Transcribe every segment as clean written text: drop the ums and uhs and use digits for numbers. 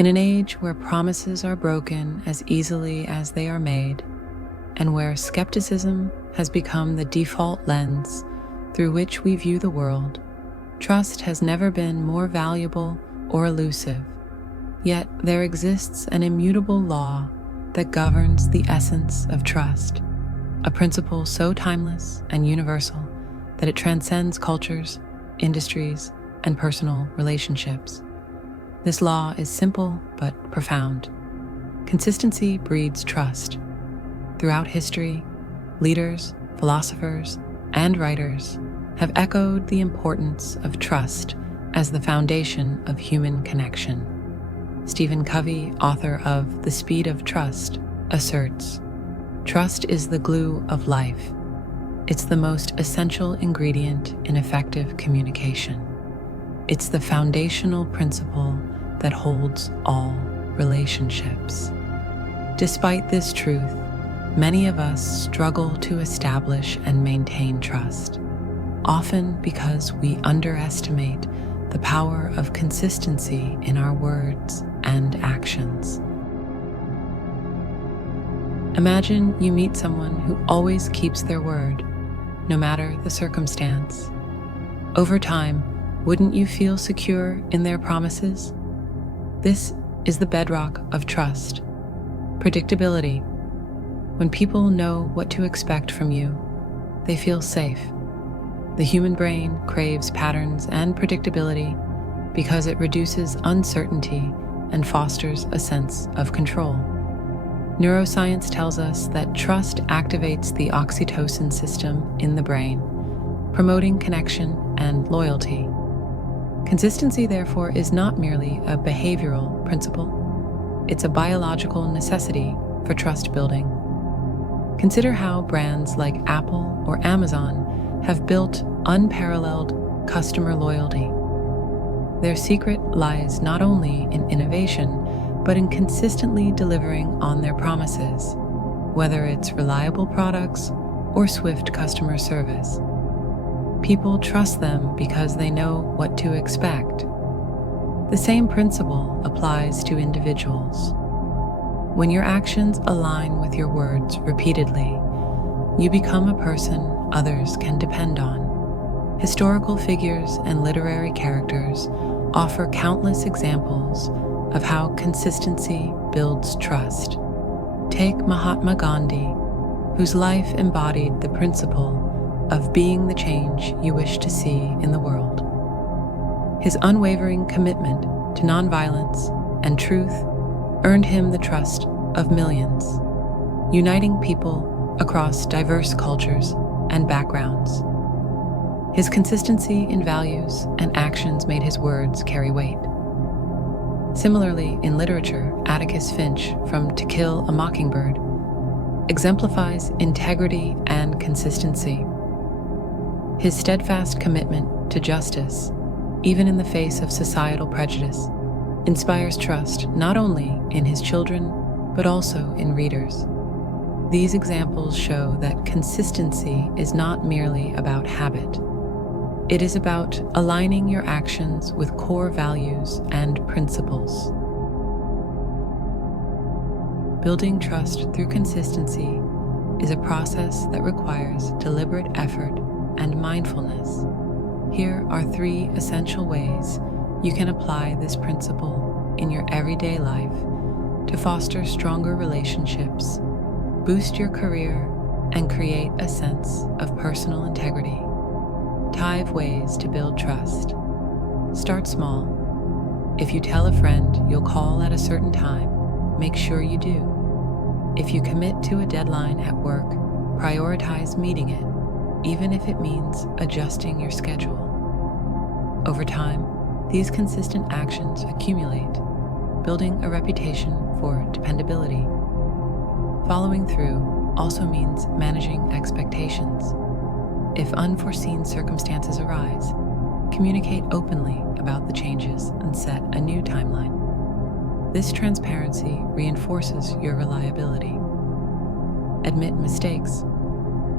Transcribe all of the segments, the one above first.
In an age where promises are broken as easily as they are made, and where skepticism has become the default lens through which we view the world, trust has never been more valuable or elusive. Yet there exists an immutable law that governs the essence of trust, a principle so timeless and universal that it transcends cultures, industries, and personal relationships. This law is simple but profound. Consistency breeds trust. Throughout history, leaders, philosophers, and writers have echoed the importance of trust as the foundation of human connection. Stephen Covey, author of The Speed of Trust, asserts, "Trust is the glue of life. It's the most essential ingredient in effective communication. It's the foundational principle that holds all relationships." Despite this truth, many of us struggle to establish and maintain trust, often because we underestimate the power of consistency in our words and actions. Imagine you meet someone who always keeps their word, no matter the circumstance. Over time, wouldn't you feel secure in their promises? This is the bedrock of trust. Predictability. When people know what to expect from you, they feel safe. The human brain craves patterns and predictability because it reduces uncertainty and fosters a sense of control. Neuroscience tells us that trust activates the oxytocin system in the brain, promoting connection and loyalty. Consistency, therefore, is not merely a behavioral principle. It's a biological necessity for trust building. Consider how brands like Apple or Amazon have built unparalleled customer loyalty. Their secret lies not only in innovation, but in consistently delivering on their promises, whether it's reliable products or swift customer service. People trust them because they know what to expect. The same principle applies to individuals. When your actions align with your words repeatedly, you become a person others can depend on. Historical figures and literary characters offer countless examples of how consistency builds trust. Take Mahatma Gandhi, whose life embodied the principle of being the change you wish to see in the world. His unwavering commitment to nonviolence and truth earned him the trust of millions, uniting people across diverse cultures and backgrounds. His consistency in values and actions made his words carry weight. Similarly, in literature, Atticus Finch, from To Kill a Mockingbird, exemplifies integrity and consistency. His steadfast commitment to justice, even in the face of societal prejudice, inspires trust not only in his children, but also in readers. These examples show that consistency is not merely about habit. It is about aligning your actions with core values and principles. Building trust through consistency is a process that requires deliberate effort and mindfulness. Here are 3 essential ways you can apply this principle in your everyday life to foster stronger relationships, boost your career, and create a sense of personal integrity. 5 ways to build trust. Start small. If you tell a friend you'll call at a certain time, make sure you do. If you commit to a deadline at work, prioritize meeting it, even if it means adjusting your schedule. Over time, these consistent actions accumulate, building a reputation for dependability. Following through also means managing expectations. If unforeseen circumstances arise, communicate openly about the changes and set a new timeline. This transparency reinforces your reliability. Admit mistakes.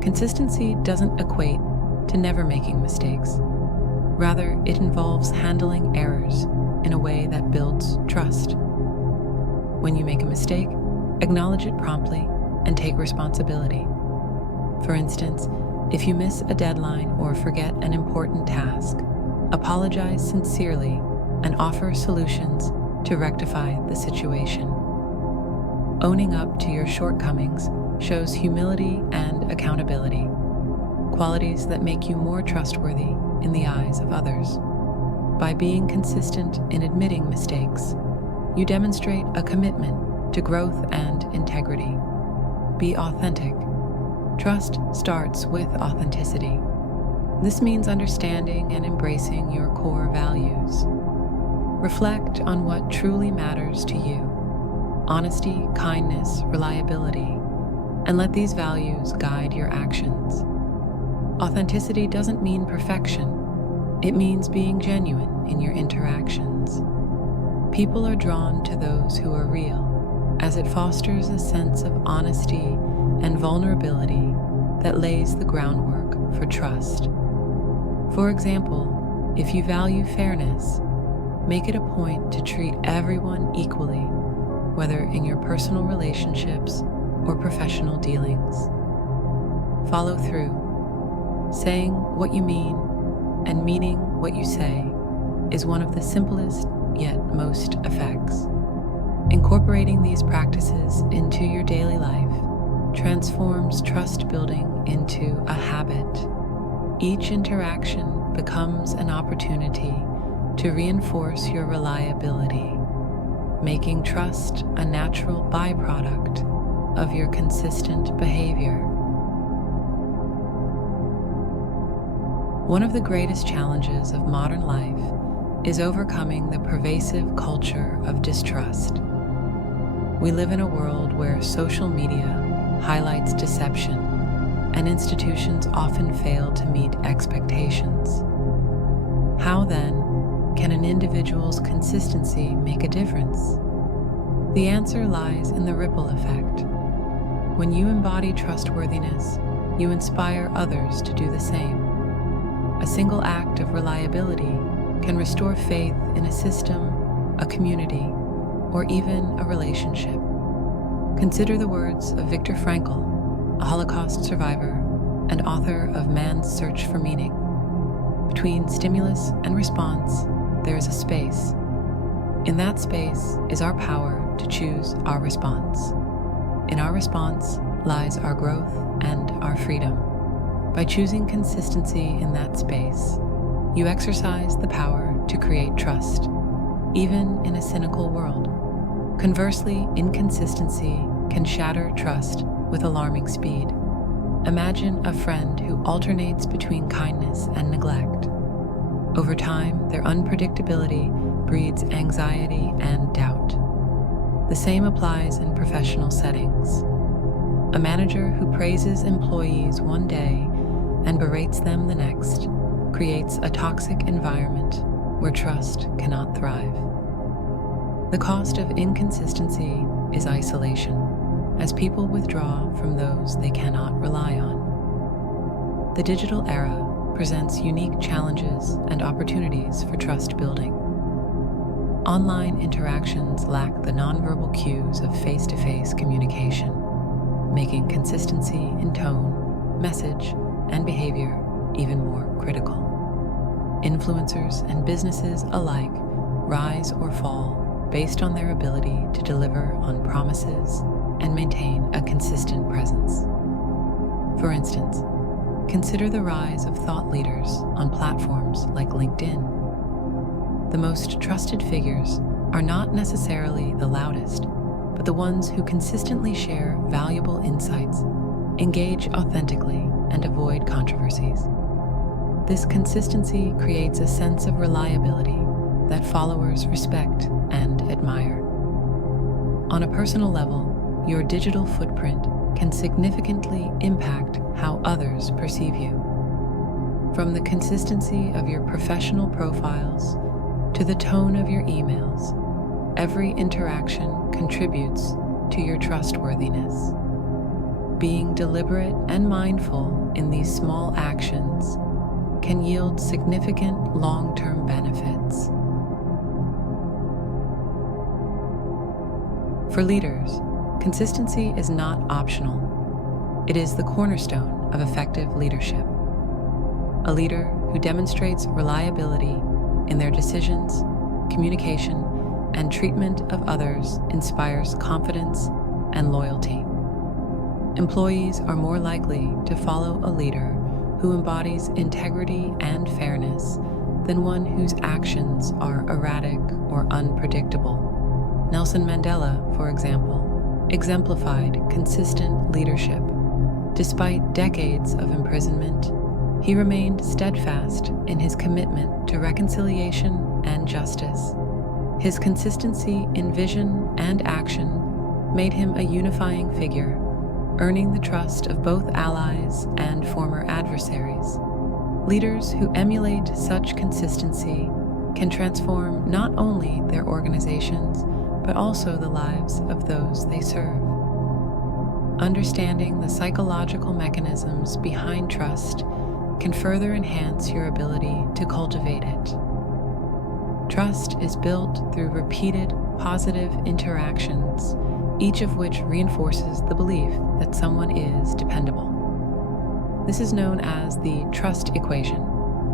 Consistency doesn't equate to never making mistakes. Rather, it involves handling errors in a way that builds trust. When you make a mistake, acknowledge it promptly and take responsibility. For instance, if you miss a deadline or forget an important task, apologize sincerely and offer solutions to rectify the situation. Owning up to your shortcomings shows humility and accountability, qualities that make you more trustworthy in the eyes of others. By being consistent in admitting mistakes, you demonstrate a commitment to growth and integrity. Be authentic. Trust starts with authenticity. This means understanding and embracing your core values. Reflect on what truly matters to you: honesty, kindness, reliability, and let these values guide your actions. Authenticity doesn't mean perfection. It means being genuine in your interactions. People are drawn to those who are real, as it fosters a sense of honesty and vulnerability that lays the groundwork for trust. For example, if you value fairness, make it a point to treat everyone equally, whether in your personal relationships or professional dealings. Follow through. Saying what you mean and meaning what you say is one of the simplest yet most effects. Incorporating these practices into your daily life transforms trust building into a habit. Each interaction becomes an opportunity to reinforce your reliability, making trust a natural byproduct of your consistent behavior. One of the greatest challenges of modern life is overcoming the pervasive culture of distrust. We live in a world where social media highlights deception, and institutions often fail to meet expectations. How then can an individual's consistency make a difference? The answer lies in the ripple effect. When you embody trustworthiness, you inspire others to do the same. A single act of reliability can restore faith in a system, a community, or even a relationship. Consider the words of Viktor Frankl, a Holocaust survivor and author of Man's Search for Meaning. Between stimulus and response, there is a space. In that space is our power to choose our response. In our response lies our growth and our freedom. By choosing consistency in that space, you exercise the power to create trust, even in a cynical world. Conversely, inconsistency can shatter trust with alarming speed. Imagine a friend who alternates between kindness and neglect. Over time, their unpredictability breeds anxiety and doubt. The same applies in professional settings. A manager who praises employees one day and berates them the next creates a toxic environment where trust cannot thrive. The cost of inconsistency is isolation, as people withdraw from those they cannot rely on. The digital era presents unique challenges and opportunities for trust building. Online interactions lack the nonverbal cues of face-to-face communication, making consistency in tone, message, and behavior even more critical. Influencers and businesses alike rise or fall based on their ability to deliver on promises and maintain a consistent presence. For instance, consider the rise of thought leaders on platforms like LinkedIn. The most trusted figures are not necessarily the loudest, but the ones who consistently share valuable insights, engage authentically, and avoid controversies. This consistency creates a sense of reliability that followers respect and admire. On a personal level, your digital footprint can significantly impact how others perceive you. From the consistency of your professional profiles to the tone of your emails, every interaction contributes to your trustworthiness. Being deliberate and mindful in these small actions can yield significant long-term benefits. For leaders, consistency is not optional. It is the cornerstone of effective leadership. A leader who demonstrates reliability in their decisions, communication, and treatment of others inspires confidence and loyalty. Employees are more likely to follow a leader who embodies integrity and fairness than one whose actions are erratic or unpredictable. Nelson Mandela, for example, exemplified consistent leadership. Despite decades of imprisonment, he remained steadfast in his commitment to reconciliation and justice. His consistency in vision and action made him a unifying figure, earning the trust of both allies and former adversaries. Leaders who emulate such consistency can transform not only their organizations, but also the lives of those they serve. Understanding the psychological mechanisms behind trust can further enhance your ability to cultivate it. Trust is built through repeated positive interactions, each of which reinforces the belief that someone is dependable. This is known as the trust equation,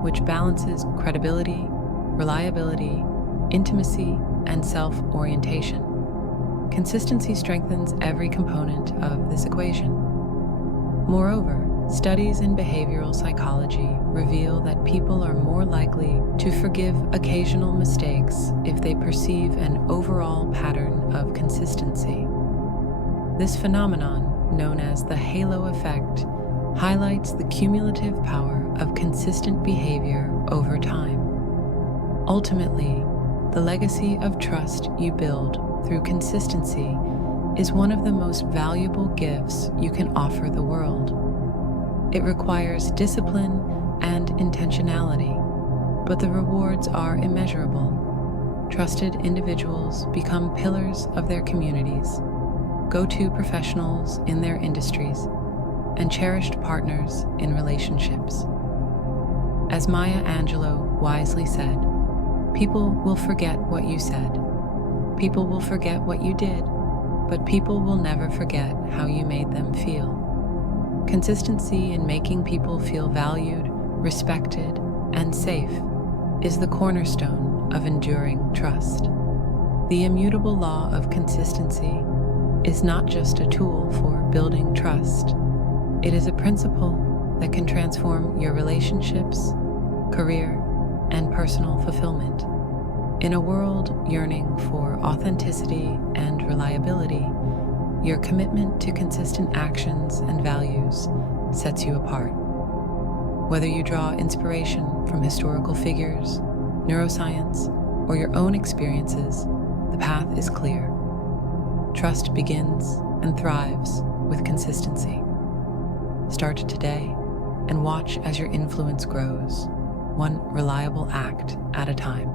which balances credibility, reliability, intimacy, and self-orientation. Consistency strengthens every component of this equation. Moreover, studies in behavioral psychology reveal that people are more likely to forgive occasional mistakes if they perceive an overall pattern of consistency. This phenomenon, known as the halo effect, highlights the cumulative power of consistent behavior over time. Ultimately, the legacy of trust you build through consistency is one of the most valuable gifts you can offer the world. It requires discipline and intentionality, but the rewards are immeasurable. Trusted individuals become pillars of their communities, go-to professionals in their industries, and cherished partners in relationships. As Maya Angelou wisely said, people will forget what you said. People will forget what you did, but people will never forget how you made them feel. Consistency in making people feel valued, respected, and safe is the cornerstone of enduring trust. The immutable law of consistency is not just a tool for building trust. It is a principle that can transform your relationships, career, and personal fulfillment. In a world yearning for authenticity and reliability, your commitment to consistent actions and values sets you apart. Whether you draw inspiration from historical figures, neuroscience, or your own experiences, the path is clear. Trust begins and thrives with consistency. Start today and watch as your influence grows, one reliable act at a time.